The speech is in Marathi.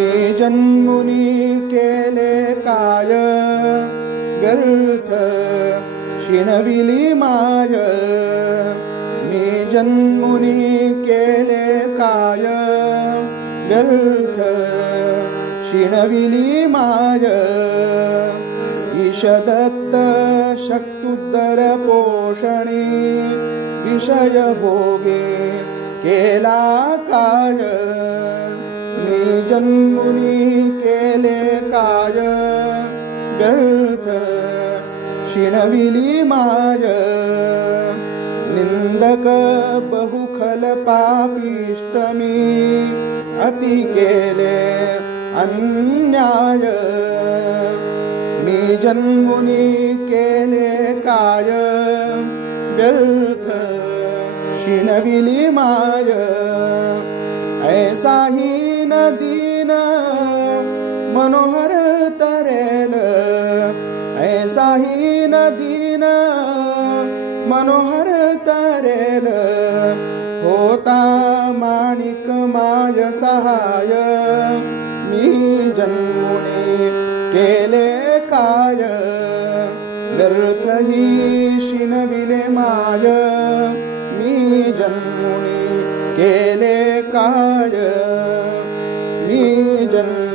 मी जन्मुनी केले काय व्यर्थ शिणविली माय मी जन्मुनी केले काय व्यर्थ शिणविली माय ईशदत्त शक्तुदर पोषणी विषय भोगे केला काय मी जन्मुनी केले काय व्यर्थ शिणविली माय निंदक बहुखल पापिष्ट मी अति केले अन्याय मी जन्मुनी केले काय व्यर्थ शिणविली माय ऐसा ही दीन मनोहर तरेल ऐसा ही दीन मनोहर तरेल होता माणिक माय सहाय मी जन्मुनी केले काय व्यर्थ ही शिणविले माय मी जन्मुनी केले काय मी जन्म